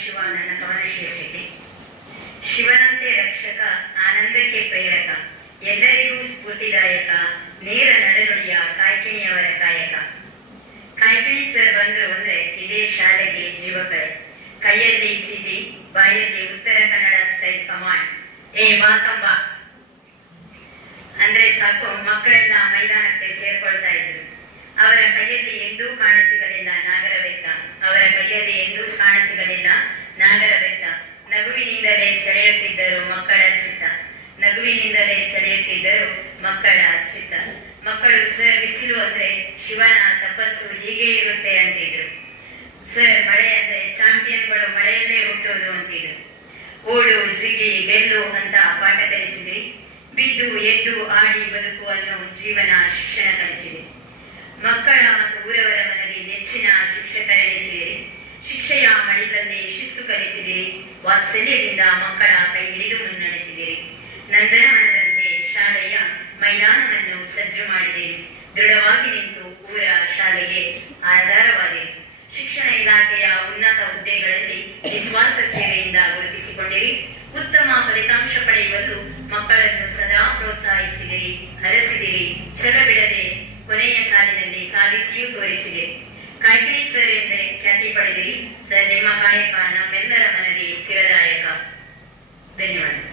ಶಿವ ನನ್ನ ಕವನ ಶೀರ್ಷಿಕೆ. ಶಿವನಂತೆ ರಕ್ಷಕ, ಆನಂದಕ್ಕೆ ಪ್ರೇರಕ, ಎಲ್ಲರಿಗೂ ಸ್ಫೂರ್ತಿದಾಯಕ, ನೇರ ನಡನುಡಿಯ ಕಾಯ್ಕಿಣಿಯವರ ಕಾಯಕ. ಕಾಯ್ಕಿಣಿ ಸರ್ ಬಂದ್ರು ಅಂದ್ರೆ ಇದೇ ಶಾಲೆಗೆ ಜೀವಕಳೆ. ಕೈಯಲ್ಲಿ ಸಿಟಿ, ಬಾಯಲ್ಲಿ ಉತ್ತರ ಕನ್ನಡ ಸ್ಟೈಲ್ ಕಮಾಂಡ್. ಏ ವಾತಂಬ ಅಂದ್ರೆ ಸಾಕು, ಮಕ್ಕಳೆಲ್ಲ ಮೈದಾನಕ್ಕೆ ಸೇರ್ಕೊಳ್ತಾ ಇದ್ರು. ಅವರ ಕೈಯಲ್ಲಿ ಎಂದೂ ಕಾಣಸಿಗಲಿಲ್ಲ ನಾಗರಬೆತ್ತ. ಅವರ ಕೈಯಲ್ಲಿ ಎಂದೂ ಕಾಣಸಿಗಲಿಲ್ಲ ನಾಗರಬೆತ್ತ. ನಗುವಿನಿಂದಲೇ ಸೆಳೆಯುತ್ತಿದ್ದರು ಮಕ್ಕಳ ಚಿತ್ತ. ನಗುವಿನಿಂದಲೇ ಸೆಳೆಯುತ್ತಿದ್ದರು ಮಕ್ಕಳ ಚಿತ್ತ. ಮಕ್ಕಳು ಸರ್ ಬಿಸಿಲು ಅಂದ್ರೆ ಶಿವನ ತಪಸ್ಸು ಹೀಗೆ ಇರುತ್ತೆ ಅಂತಿದ್ರು. ಸರ್ ಮಳೆ ಅಂದ್ರೆ ಚಾಂಪಿಯನ್ಗಳು ಮಳೆಯಲ್ಲೇ ಹುಟ್ಟೋದು ಅಂತಿದ್ರು. ಓಡು, ಜಿಗಿ, ಗೆಲ್ಲು ಅಂತ ಪಾಠ ಕಲಿಸಿದ್ರಿ. ಬಿದ್ದು ಎದ್ದು ಆಡಿ ಬದುಕು ಅನ್ನೋ ಜೀವನ ಶಿಕ್ಷಣ ಕಲಿಸಿದೆ. ಮಕ್ಕಳ ಮತ್ತು ಊರವರ ಮನದಿ ನೆಚ್ಚಿನ ಶಿಕ್ಷಕರೆನಿಸಿದಿರಿ. ಶಿಕ್ಷೆಯ ಮಡಿಲಲ್ಲಿ ಶಿಸ್ತು ಕಲಿಸಿದಿರಿ. ವಾತ್ಸಲ್ಯದಿಂದ ಮಕ್ಕಳ ಕೈ ಹಿಡಿದು ಮುನ್ನಡೆಸಿದಿರಿ. ನಂದನವನದಂತೆ ಶಾಲೆಯ ಮೈದಾನವನ್ನು ಸಜ್ಜು ಮಾಡಿದಿರಿ. ದೃಢವಾಗಿ ನಿಂತು ಊರ ಶಾಲೆಗೆ ಆಧಾರವಾದಿರಿ. ಶಿಕ್ಷಣ ಇಲಾಖೆಯ ಉನ್ನತ ಹುದ್ದೆಗಳಲ್ಲಿ ನಿಸ್ವಾರ್ಥ ಸೇವೆಯಿಂದ ಗುರುತಿಸಿಕೊಂಡಿರಿ. ಉತ್ತಮ ಫಲಿತಾಂಶ ಪಡೆಯುವಲ್ಲೂ ಮಕ್ಕಳನ್ನು ಸದಾ ಪ್ರೋತ್ಸಾಹಿಸಿದಿರಿ, ಹರಸಿದಿರಿ. ಛಲ ಬಿಡದೆ ಕೊನೆಯ ಸಾಲಿನಲ್ಲಿ ಸಾಧಿಸಿಯೂ ತೋರಿಸಿದಿರಿ. ಕಾಯ್ಕಿಣಿ ಸರ್ ಎಂದೇ ಖ್ಯಾತಿ ಪಡೆದಿರಿ. ಸರ್ ನಿಮ್ಮ ಕಾಯಕ ನಮ್ಮೆಲ್ಲರ ಮನದಿ ಸ್ಥಿರದಾಯಕ. ಧನ್ಯವಾದ.